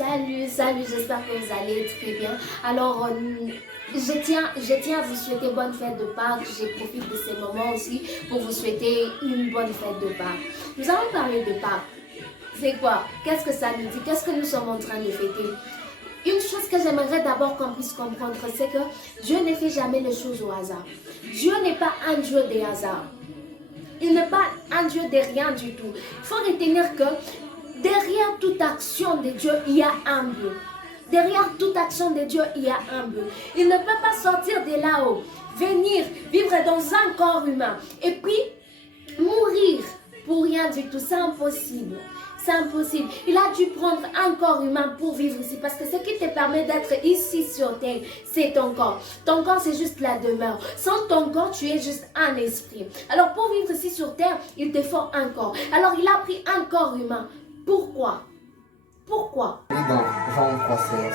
Salut, j'espère que vous allez très bien. Alors, je tiens à vous souhaiter bonne fête de Pâques. Je profite de ces moments aussi pour vous souhaiter une bonne fête de Pâques. Nous allons parler de Pâques. C'est quoi? Qu'est-ce que ça nous dit? Qu'est-ce que nous sommes en train de fêter? Une chose que j'aimerais d'abord qu'on puisse comprendre, c'est que Dieu ne fait jamais les choses au hasard. Dieu n'est pas un Dieu des hasards. Il n'est pas un Dieu de rien du tout. Il faut retenir que derrière toute action de Dieu, il y a un but. Derrière toute action de Dieu, il y a un but. Il ne peut pas sortir de là-haut, venir vivre dans un corps humain et puis mourir pour rien du tout. C'est impossible. C'est impossible. Il a dû prendre un corps humain pour vivre ici. Parce que ce qui te permet d'être ici sur terre, c'est ton corps. Ton corps, c'est juste la demeure. Sans ton corps, tu es juste un esprit. Alors, pour vivre ici sur terre, il te faut un corps. Alors, il a pris un corps humain. Pourquoi? Pourquoi? Dans Jean 3,16,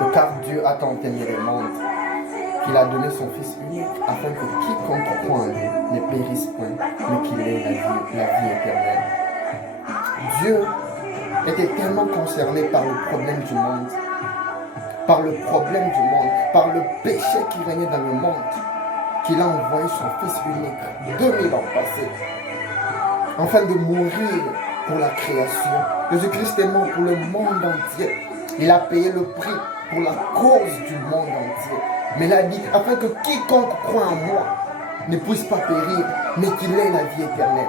que car Dieu a tant aimé le monde qu'il a donné son Fils unique afin que quiconque croit en lui ne périsse point, mais qu'il ait la vie éternelle. Dieu était tellement concerné par le problème du monde, par le péché qui régnait dans le monde, qu'il a envoyé son Fils unique 2000 ans passés, afin de mourir pour la création. Jésus-Christ est mort pour le monde entier. Il a payé le prix pour la cause du monde entier. Mais il a dit, afin que quiconque croit en moi ne puisse pas périr, mais qu'il ait la vie éternelle.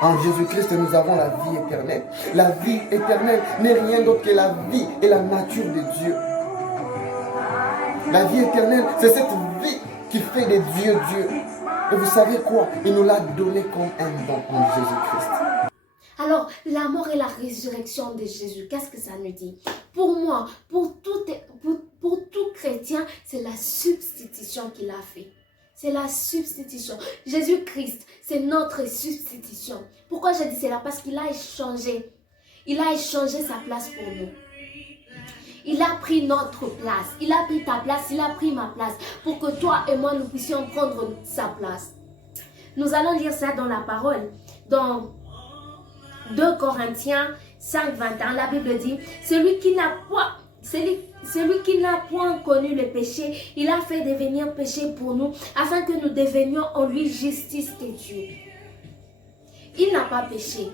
En Jésus-Christ, nous avons la vie éternelle. La vie éternelle n'est rien d'autre que la vie et la nature de Dieu. La vie éternelle, c'est cette vie qui fait de Dieu Dieu. Et vous savez quoi? Il nous l'a donné comme un don en Jésus-Christ. Alors, la mort et la résurrection de Jésus, qu'est-ce que ça nous dit? Pour moi, pour tout chrétien, c'est la substitution qu'il a fait. C'est la substitution. Jésus-Christ, c'est notre substitution. Pourquoi je dis cela? Parce qu'il a échangé. Il a échangé sa place pour nous. Il a pris notre place. Il a pris ta place. Il a pris ma place. Pour que toi et moi, nous puissions prendre sa place. Nous allons lire ça dans la parole. Dans 2 Corinthiens 5, 21, la Bible dit, celui qui n'a point connu le péché, il a fait devenir péché pour nous, afin que nous devenions en lui justice de Dieu. Il n'a pas péché.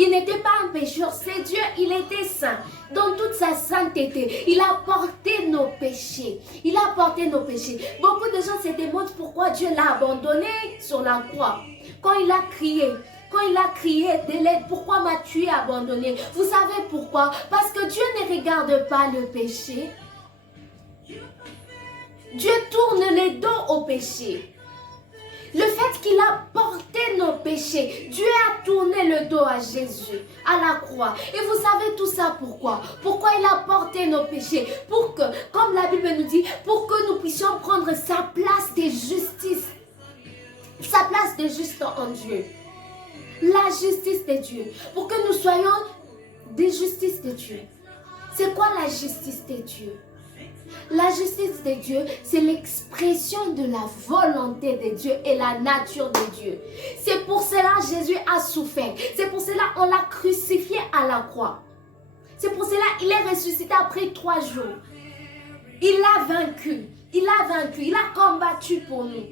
Il n'était pas un pécheur, c'est Dieu, il était saint. Dans toute sa sainteté, il a porté nos péchés. Il a porté nos péchés. Beaucoup de gens se demandent pourquoi Dieu l'a abandonné sur la croix. Quand il a crié de l'aide, pourquoi m'as-tu abandonné? Vous savez pourquoi? Parce que Dieu ne regarde pas le péché. Dieu tourne le dos au péché. Le fait qu'il a porté nos péchés, Dieu a tourné le dos à Jésus, à la croix. Et vous savez tout ça pourquoi? Pourquoi il a porté nos péchés? Pour que, comme la Bible nous dit, pour que nous puissions prendre sa place de justice. Sa place de juste en Dieu. La justice de Dieu. Pour que nous soyons des justices de Dieu. C'est quoi la justice de Dieu? La justice de Dieu, c'est l'expression de la volonté de Dieu et la nature de Dieu. C'est pour cela que Jésus a souffert. C'est pour cela qu'on l'a crucifié à la croix. C'est pour cela qu'il est ressuscité après 3 jours. Il a vaincu. Il a combattu pour nous.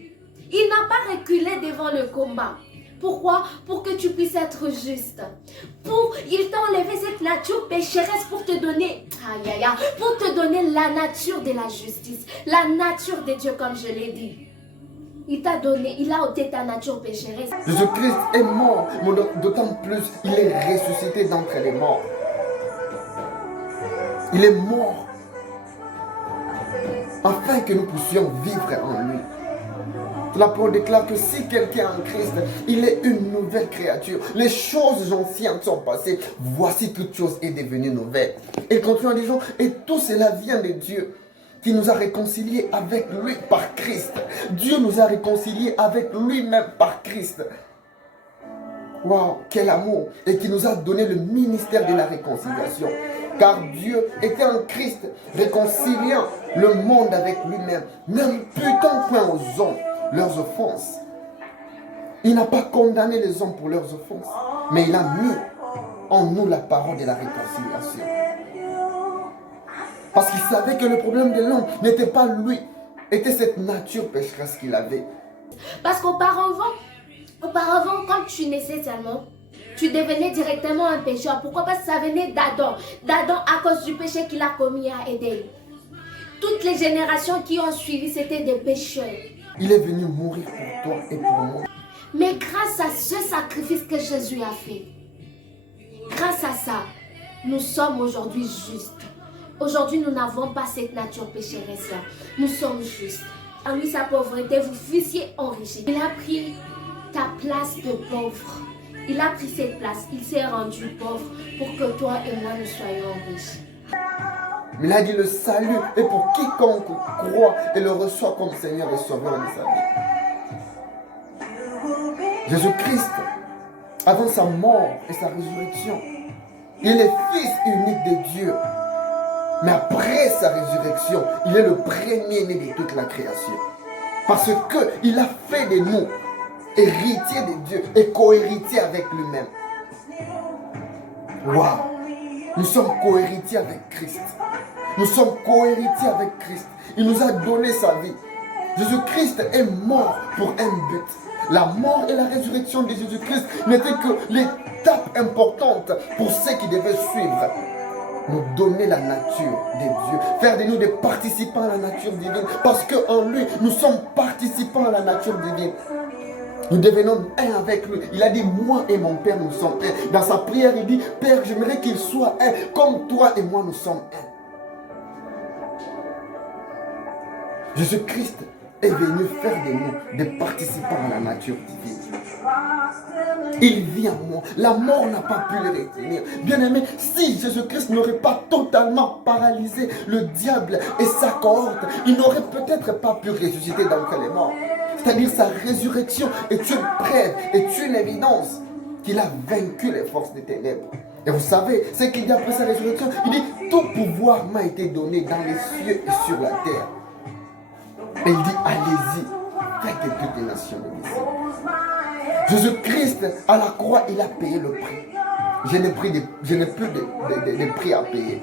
Il n'a pas reculé devant le combat. Pourquoi? Pour que tu puisses être juste. Il t'a enlevé cette nature pécheresse pour te donner, pour te donner la nature de la justice, la nature de Dieu comme je l'ai dit. Il a ôté ta nature pécheresse. Jésus-Christ est mort, mais d'autant plus, il est ressuscité d'entre les morts. Il est mort afin que nous puissions vivre en lui. La parole déclare que si quelqu'un est en Christ, il est une nouvelle créature. Les choses anciennes sont passées. Voici toute chose est devenue nouvelle. Et continue en disant, et tout cela vient de Dieu, qui nous a réconciliés avec lui par Christ. Dieu nous a réconciliés avec lui-même par Christ. Waouh, quel amour! Et qui nous a donné le ministère de la réconciliation. Car Dieu était en Christ, réconciliant le monde avec lui-même, n'imputant point aux hommes leurs offenses. Il n'a pas condamné les hommes pour leurs offenses, mais il a mis en nous la parole de la réconciliation. Parce qu'il savait que le problème de l'homme n'était pas lui, était cette nature pécheresse qu'il avait. Parce qu'auparavant, quand tu naissais seulement, tu devenais directement un pécheur. Pourquoi? Parce que ça venait d'Adam. D'Adam à cause du péché qu'il a commis à Éden. Toutes les générations qui ont suivi, c'était des pécheurs. Il est venu mourir pour toi et pour moi. Mais grâce à ce sacrifice que Jésus a fait, grâce à ça, nous sommes aujourd'hui justes. Aujourd'hui, nous n'avons pas cette nature pécheresse-là. Nous sommes justes. En lui, sa pauvreté, vous fussiez enrichis. Il a pris ta place de pauvre. Il a pris cette place. Il s'est rendu pauvre pour que toi et moi, nous soyons riches. Mais il a dit le salut est pour quiconque croit et le reçoit comme Seigneur et Sauveur de sa vie. Jésus-Christ, avant sa mort et sa résurrection, il est Fils unique de Dieu. Mais après sa résurrection, il est le premier-né de toute la création. Parce qu'il a fait de nous héritiers de Dieu et co-héritiers avec lui-même. Waouh! Nous sommes co-héritiers avec Christ. Nous sommes co-héritiers avec Christ. Il nous a donné sa vie. Jésus-Christ est mort pour un but. La mort et la résurrection de Jésus-Christ n'étaient que l'étape importante pour ceux qui devaient suivre. Nous donner la nature de Dieu, faire de nous des participants à la nature divine, parce qu'en lui, nous sommes participants à la nature divine. Nous devenons un avec lui. Il a dit, moi et mon Père, nous sommes un. Dans sa prière, il dit, Père, j'aimerais qu'il soit un, comme toi et moi, nous sommes un. Jésus-Christ est venu faire de nous des participants à la nature divine. Il vit en moi. La mort n'a pas pu le retenir. Bien aimé, si Jésus-Christ n'aurait pas totalement paralysé le diable et sa cohorte, il n'aurait peut-être pas pu ressusciter d'entre les morts. C'est-à-dire sa résurrection est une preuve, est une évidence qu'il a vaincu les forces des ténèbres. Et vous savez, ce qu'il dit après sa résurrection, il dit, tout pouvoir m'a été donné dans les cieux et sur la terre. Et il dit, allez-y, faites de toutes les nations de l'Israël. Jésus-Christ, à la croix, il a payé le prix. Je n'ai plus de prix à payer.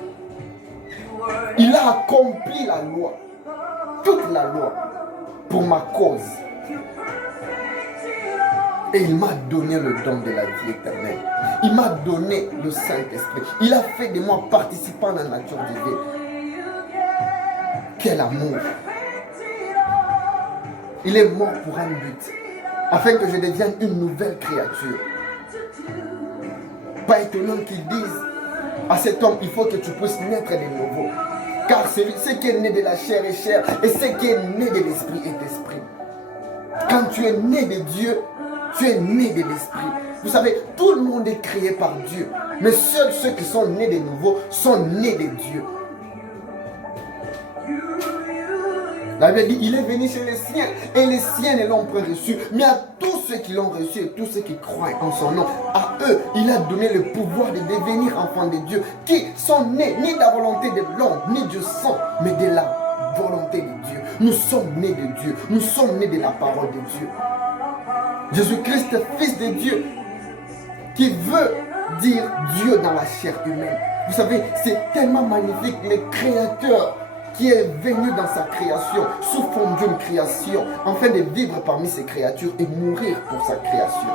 Il a accompli la loi, toute la loi, pour ma cause. Et il m'a donné le don de la vie éternelle. Il m'a donné le Saint-Esprit. Il a fait de moi participant à la nature divine. Quel amour! Il est mort pour un but, afin que je devienne une nouvelle créature. Pas étonnant qu'ils disent à cet homme, il faut que tu puisses naître de nouveau. Car ce qui est né de la chair est chair, et ce qui est né de l'esprit est esprit. Quand tu es né de Dieu, tu es né de l'esprit. Vous savez, tout le monde est créé par Dieu, mais seuls ceux qui sont nés de nouveau sont nés de Dieu. La Bible dit, il est venu chez les siens, et les siens ne l'ont pas reçu. Mais à tous ceux qui l'ont reçu, et tous ceux qui croient en son nom, à eux, il a donné le pouvoir de devenir enfants de Dieu, qui sont nés ni de la volonté de l'homme, ni du sang, mais de la volonté de Dieu. Nous sommes nés de Dieu, nous sommes nés de la parole de Dieu. Jésus-Christ, Fils de Dieu, qui veut dire Dieu dans la chair humaine. Vous savez, c'est tellement magnifique, le Créateur qui est venu dans sa création, sous forme d'une création, afin de vivre parmi ses créatures et mourir pour sa création.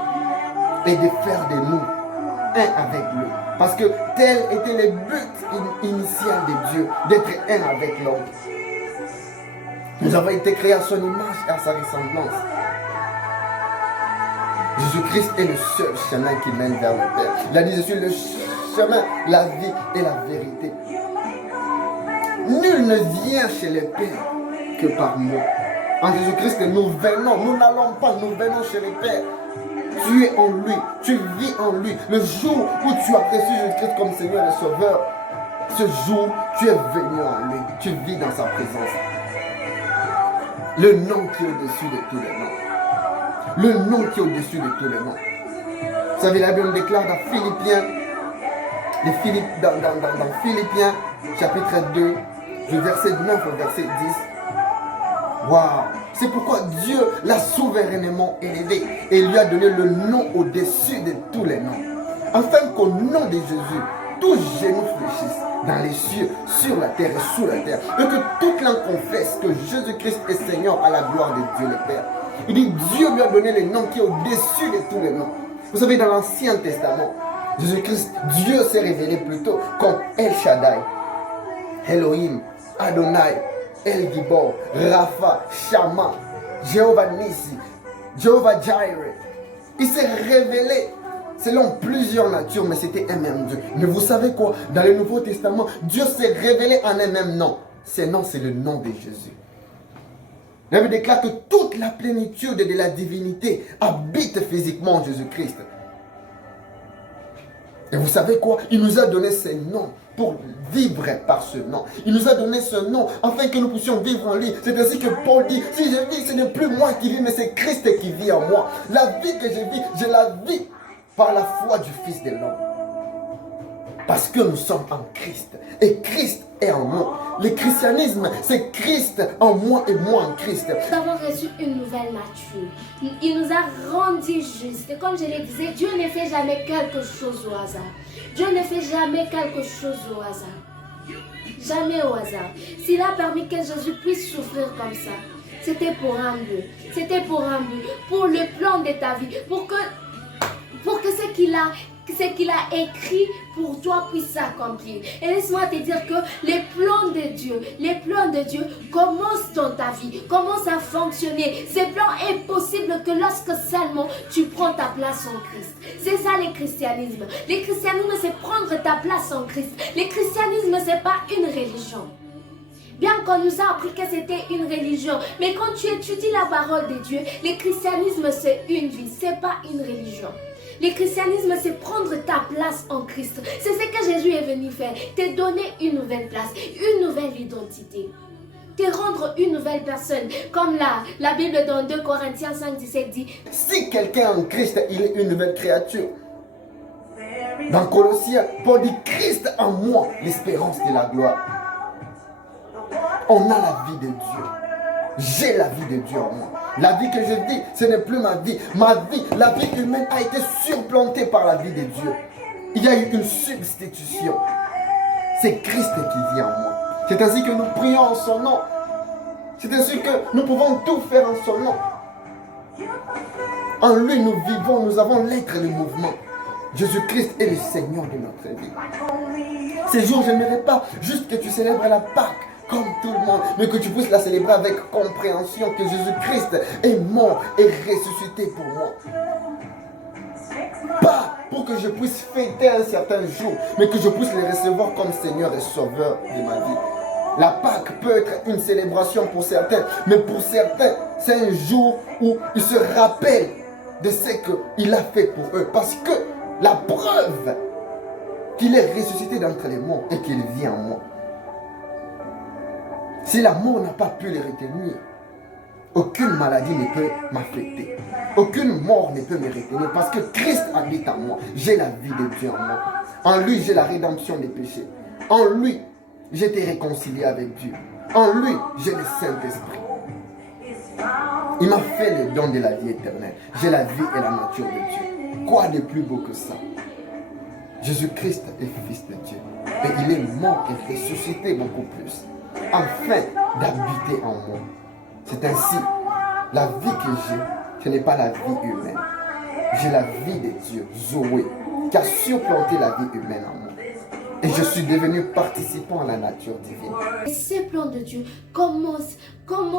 Et de faire de nous un avec lui. Parce que tel était le but initial de Dieu, d'être un avec l'homme. Nous avons été créés à son image et à sa ressemblance. Jésus-Christ est le seul chemin qui mène vers le Père. Il a dit, je suis le chemin, la vie et la vérité. Nul ne vient chez le Père que par moi. En Jésus-Christ, nous venons, nous n'allons pas, nous venons chez le Père. Tu es en lui, tu vis en lui. Le jour où tu as reçu Jésus-Christ comme Seigneur et Sauveur, ce jour, tu es venu en lui, tu vis dans sa présence. Le nom qui est au-dessus de tous les noms. Le nom qui est au-dessus de tous les noms. Vous savez, la Bible déclare dans Philippiens, dans Philippiens, chapitre 2, du verset 9 au verset 10. Waouh! C'est pourquoi Dieu l'a souverainement élevé et lui a donné le nom au-dessus de tous les noms. afin qu'au nom de Jésus, tous genoux fléchissent dans les cieux, sur la terre et sous la terre, et que toute langue confesse que Jésus-Christ est Seigneur à la gloire de Dieu le Père. Il dit, Dieu lui a donné le nom qui est au-dessus de tous les noms. Vous savez, dans l'Ancien Testament, Jésus-Christ, Dieu s'est révélé plutôt comme El Shaddai, Elohim, Adonai, El Gibor, Rapha, Shama, Jéhovah Nissi, Jéhovah Jireh. Il s'est révélé selon plusieurs natures, mais c'était un même Dieu. Mais vous savez quoi? Dans le Nouveau Testament, Dieu s'est révélé en un même nom. Ce nom, c'est le nom de Jésus. La Bible déclare que toute la plénitude de la divinité habite physiquement en Jésus-Christ. Et vous savez quoi? Il nous a donné ce nom pour vivre par ce nom. Il nous a donné ce nom afin que nous puissions vivre en lui. C'est ainsi que Paul dit, si je vis, ce n'est plus moi qui vis, mais c'est Christ qui vit en moi. La vie que je vis, je la vis par la foi du Fils de l'homme. Parce que nous sommes en Christ. Et Christ est en nous. Le christianisme, c'est Christ en moi et moi en Christ. Nous avons reçu une nouvelle nature. Il nous a rendus justes. Et comme je le disais, Dieu ne fait jamais quelque chose au hasard. Dieu ne fait jamais quelque chose au hasard. Jamais au hasard. S'il a permis que Jésus puisse souffrir comme ça, c'était pour un but. C'était pour un but. Pour le plan de ta vie. Pour que ce qu'il a écrit pour toi puisse s'accomplir. Et laisse-moi te dire que les plans de Dieu commencent dans ta vie, commencent à fonctionner. Ces plans est possible que lorsque seulement tu prends ta place en Christ. C'est ça le christianisme. Le christianisme, c'est prendre ta place en Christ. Le christianisme, c'est pas une religion. Bien qu'on nous a appris que c'était une religion, mais quand tu étudies la parole de Dieu, le christianisme, c'est une vie, c'est pas une religion. Le christianisme, c'est prendre ta place en Christ. C'est ce que Jésus est venu faire. Te donner une nouvelle place, une nouvelle identité. Te rendre une nouvelle personne. Comme la Bible dans 2 Corinthiens 5, 17 dit. Si quelqu'un est en Christ, il est une nouvelle créature. Dans Colossiens, Paul dit Christ en moi, l'espérance de la gloire. On a la vie de Dieu. J'ai la vie de Dieu en moi. La vie que je vis, ce n'est plus ma vie. Ma vie, la vie humaine a été surplantée par la vie de Dieu. Il y a eu une substitution. C'est Christ qui vit en moi. C'est ainsi que nous prions en son nom. C'est ainsi que nous pouvons tout faire en son nom. En lui, nous vivons, nous avons l'être et le mouvement. Jésus-Christ est le Seigneur de notre vie. Ces jours, je n'aimerais pas juste que tu célèbres la Pâque comme tout le monde, mais que tu puisses la célébrer avec compréhension que Jésus-Christ est mort et ressuscité pour moi. Pas pour que je puisse fêter un certain jour, mais que je puisse le recevoir comme Seigneur et Sauveur de ma vie. La Pâque peut être une célébration pour certains, mais pour certains, c'est un jour où ils se rappellent de ce qu'il a fait pour eux. Parce que la preuve qu'il est ressuscité d'entre les morts et qu'il vit en moi. Si la mort n'a pas pu le retenir, aucune maladie ne peut m'affecter. Aucune mort ne peut me retenir parce que Christ habite en moi. J'ai la vie de Dieu en moi. En lui, j'ai la rédemption des péchés. En lui, j'ai été réconcilié avec Dieu. En lui, j'ai le Saint-Esprit. Il m'a fait le don de la vie éternelle. J'ai la vie et la nature de Dieu. Quoi de plus beau que ça? Jésus-Christ est Fils de Dieu. Et il est mort et ressuscité beaucoup plus. Afin d'habiter en moi. C'est ainsi, la vie que j'ai, ce n'est pas la vie humaine. J'ai la vie de Dieu, Zoé, qui a surplanté la vie humaine en moi. Et je suis devenu participant à la nature divine. Et ces plans de Dieu commencent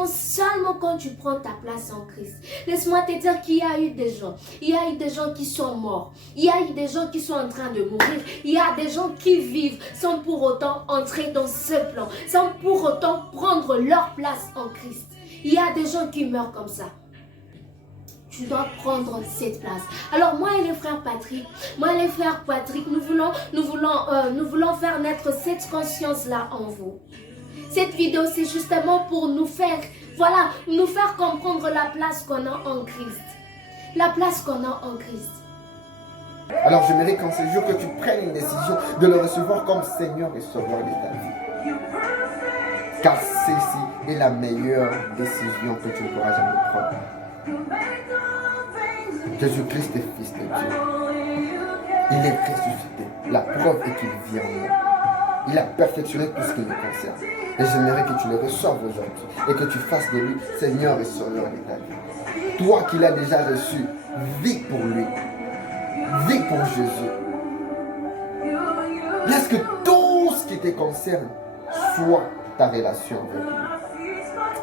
seulement quand tu prends ta place en Christ. Laisse-moi te dire qu'il y a eu des gens. Il y a eu des gens qui sont morts. Il y a eu des gens qui sont en train de mourir. Il y a des gens qui vivent sans pour autant entrer dans ce plan. Sans pour autant prendre leur place en Christ. Il y a des gens qui meurent comme ça. Tu dois prendre cette place. Alors moi et les frères Patrick, nous voulons faire naître cette conscience-là en vous. Cette vidéo, c'est justement pour nous faire comprendre la place qu'on a en Christ. La place qu'on a en Christ. Alors j'aimerais qu'en ce jour que tu prennes une décision de le recevoir comme Seigneur et Sauveur de ta vie. Car celle-ci est la meilleure décision que tu ne pourras jamais prendre. Jésus-Christ est Fils de Dieu. Il est ressuscité. La preuve est qu'il vit en moi. Il a perfectionné tout ce qui me concerne. Et j'aimerais que tu le reçoives aujourd'hui et que tu fasses de lui Seigneur et Sauveur de ta vie. Toi qui l'as déjà reçu, vis pour lui. Vis pour Jésus. Laisse que tout ce qui te concerne soit ta relation avec lui.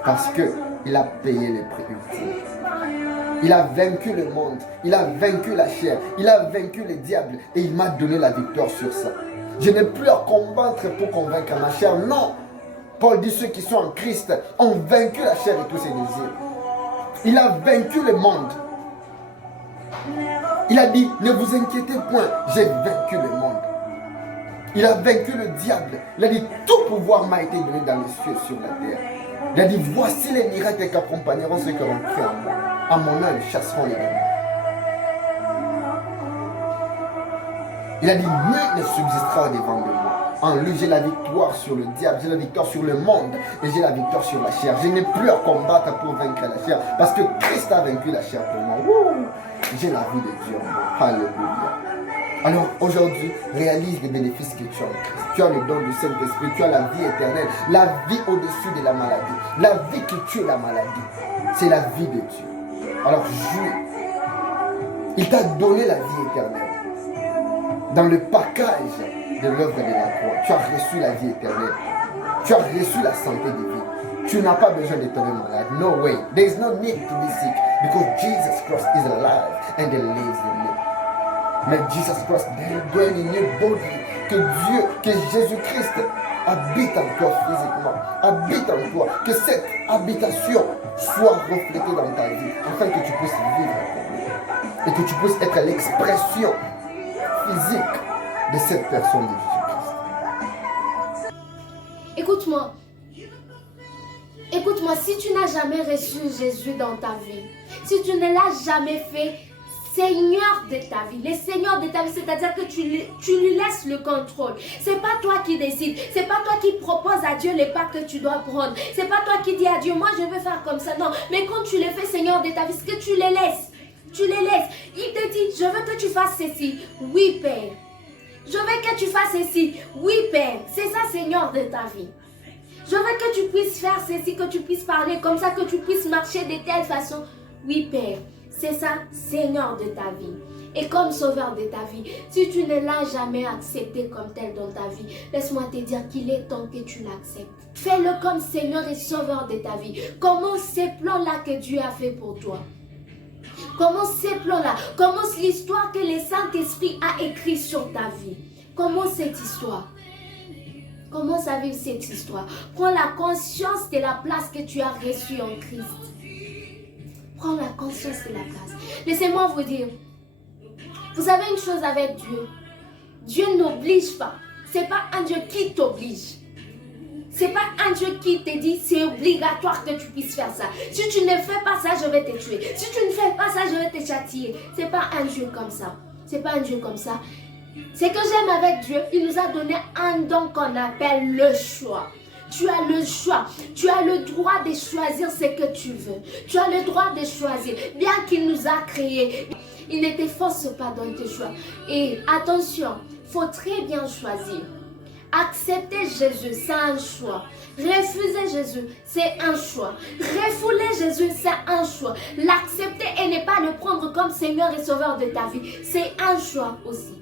Parce qu'il a payé les prix ultimes. Il a vaincu le monde. Il a vaincu la chair. Il a vaincu le diable. Et il m'a donné la victoire sur ça. Je n'ai plus à combattre pour convaincre ma chair. Non. Paul dit ceux qui sont en Christ ont vaincu la chair et tous ses désirs. Il a vaincu le monde. Il a dit, ne vous inquiétez point, j'ai vaincu le monde. Il a vaincu le diable. Il a dit, tout pouvoir m'a été donné dans les cieux et sur la terre. Il a dit, voici les miracles qui accompagneront ceux qui auront cru en moi. À mon nom, ils chasseront les démons. Il a dit, nul ne subsistera au-devant de moi. En lui, j'ai la victoire sur le diable, j'ai la victoire sur le monde et j'ai la victoire sur la chair. Je n'ai plus à combattre pour vaincre la chair parce que Christ a vaincu la chair pour moi. J'ai la vie de Dieu en moi. Alléluia. Alors aujourd'hui, réalise les bénéfices que tu as en Christ. Tu as le don du Saint-Esprit, tu as la vie éternelle, la vie au-dessus de la maladie. La vie qui tue la maladie, c'est la vie de Dieu. Alors jouis. Il t'a donné la vie éternelle. Dans le package de l'œuvre de la croix, tu as reçu la vie éternelle. Tu as reçu la santé divine. Tu n'as pas besoin de tomber malade. No way. There is no need to be sick because Jesus Christ is alive and he lives in you. Mais Jesus Christ dwell in your body. Que Dieu, que Jésus-Christ habite en toi physiquement, habite en toi. Que cette habitation soit reflétée dans ta vie afin que tu puisses vivre pour lui et que tu puisses être l'expression physique de cette personne de Jésus-Christ. Écoute-moi. Écoute-moi, si tu n'as jamais reçu Jésus dans ta vie, si tu ne l'as jamais fait Seigneur de ta vie, le Seigneur de ta vie, c'est-à-dire que tu lui laisses le contrôle. C'est pas toi qui décides, c'est pas toi qui proposes à Dieu les pas que tu dois prendre. C'est pas toi qui dis à Dieu, moi je veux faire comme ça. Non, mais quand tu le fais Seigneur de ta vie, c'est que tu les laisses. Tu les laisses. Il te dit, je veux que tu fasses ceci. Oui, Père. Je veux que tu fasses ceci. Oui, Père. C'est ça, Seigneur de ta vie. Je veux que tu puisses faire ceci, que tu puisses parler comme ça, que tu puisses marcher de telle façon. Oui, Père. C'est ça, Seigneur de ta vie. Et comme Sauveur de ta vie, si tu ne l'as jamais accepté comme tel dans ta vie, laisse-moi te dire qu'il est temps que tu l'acceptes. Fais-le comme Seigneur et Sauveur de ta vie. Commence ces plans-là que Dieu a fait pour toi. Commence ces plans-là. Commence l'histoire que le Saint-Esprit a écrite sur ta vie. Commence cette histoire. Commence à vivre cette histoire. Prends la conscience de la place que tu as reçue en Christ. Prends la conscience de la place. Laissez-moi vous dire, vous savez une chose avec Dieu. Dieu n'oblige pas. Ce n'est pas un Dieu qui t'oblige. Ce n'est pas un Dieu qui te dit c'est obligatoire que tu puisses faire ça. Si tu ne fais pas ça, je vais te tuer. Si tu ne fais pas ça, je vais te châtier. Ce n'est pas un Dieu comme ça. Ce n'est pas un Dieu comme ça. Ce que j'aime avec Dieu, il nous a donné un don qu'on appelle le choix. Tu as le choix. Tu as le droit de choisir ce que tu veux. Tu as le droit de choisir. Bien qu'il nous a créés, il ne te force pas dans tes choix. Et attention, il faut très bien choisir. Accepter Jésus, c'est un choix. Refuser Jésus, c'est un choix. Refouler Jésus, c'est un choix. L'accepter et ne pas le prendre comme Seigneur et Sauveur de ta vie, c'est un choix aussi.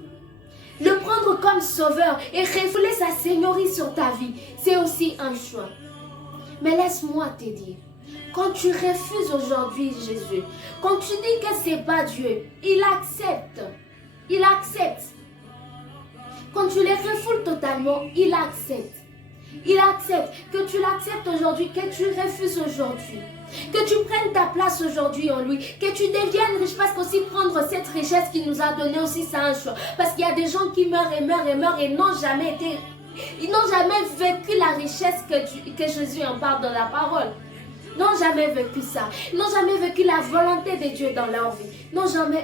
Le prendre comme sauveur et refouler sa seigneurie sur ta vie, c'est aussi un choix. Mais laisse-moi te dire, quand tu refuses aujourd'hui Jésus, quand tu dis que ce n'est pas Dieu, il accepte. Il accepte. Quand tu les refoules totalement, il accepte. Il accepte. Que tu l'acceptes aujourd'hui, que tu refuses aujourd'hui. Que tu prennes ta place aujourd'hui en lui. Que tu deviennes riche. Parce qu'aussi prendre cette richesse qu'il nous a donnée aussi, c'est un choix. Parce qu'il y a des gens qui meurent et meurent et meurent et n'ont jamais été... Ils n'ont jamais vécu la richesse que Jésus en parle dans la parole. Ils n'ont jamais vécu ça. Ils n'ont jamais vécu la volonté de Dieu dans leur vie.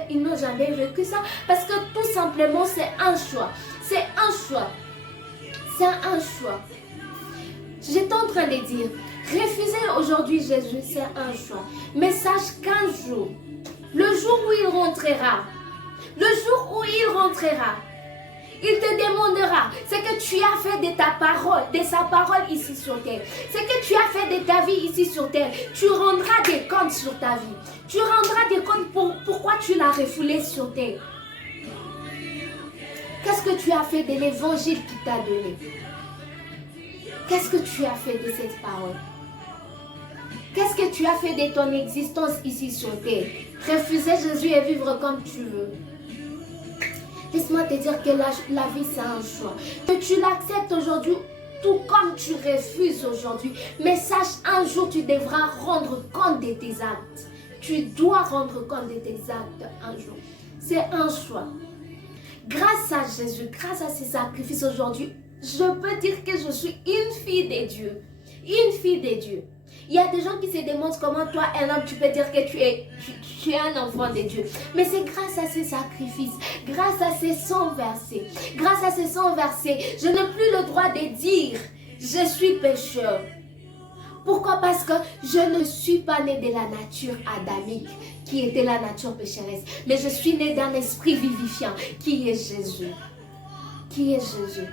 Ils n'ont jamais vécu ça. Parce que tout simplement, c'est un choix. C'est un choix. C'est un choix. J'étais en train de dire, refuser aujourd'hui Jésus, c'est un choix. Mais sache qu'un jour, le jour où il rentrera, Le jour où il rentrera, il te demandera ce que tu as fait de ta parole, de sa parole ici sur terre. Ce que tu as fait de ta vie ici sur terre. Tu rendras des comptes sur ta vie. Tu rendras des comptes pourquoi tu l'as refoulé sur terre. Qu'est-ce que tu as fait de l'évangile qu'il t'a donné? Qu'est-ce que tu as fait de cette parole? Qu'est-ce que tu as fait de ton existence ici sur terre? Refuser Jésus et vivre comme tu veux. Laisse-moi te dire que la vie, c'est un choix. Que tu l'acceptes aujourd'hui, tout comme tu refuses aujourd'hui. Mais sache, un jour, tu devras rendre compte de tes actes. Tu dois rendre compte de tes actes un jour. C'est un choix. Grâce à Jésus, grâce à ses sacrifices aujourd'hui, je peux dire que je suis une fille de Dieu. Une fille de Dieu. Il y a des gens qui se demandent comment toi, un homme, tu peux dire que tu es un enfant de Dieu. Mais c'est grâce à ses sacrifices, grâce à ses sangs versés. Grâce à ses sangs versés, je n'ai plus le droit de dire « je suis pécheur ». Pourquoi? Parce que je ne suis pas née de la nature adamique, qui était la nature pécheresse. Mais je suis née d'un esprit vivifiant, qui est Jésus. Qui est Jésus.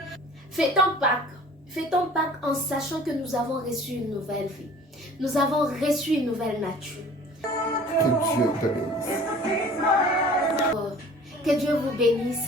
Fais ton Pâques. Fais ton Pâques en sachant que nous avons reçu une nouvelle vie. Nous avons reçu une nouvelle nature. Que Dieu te bénisse. Que Dieu vous bénisse.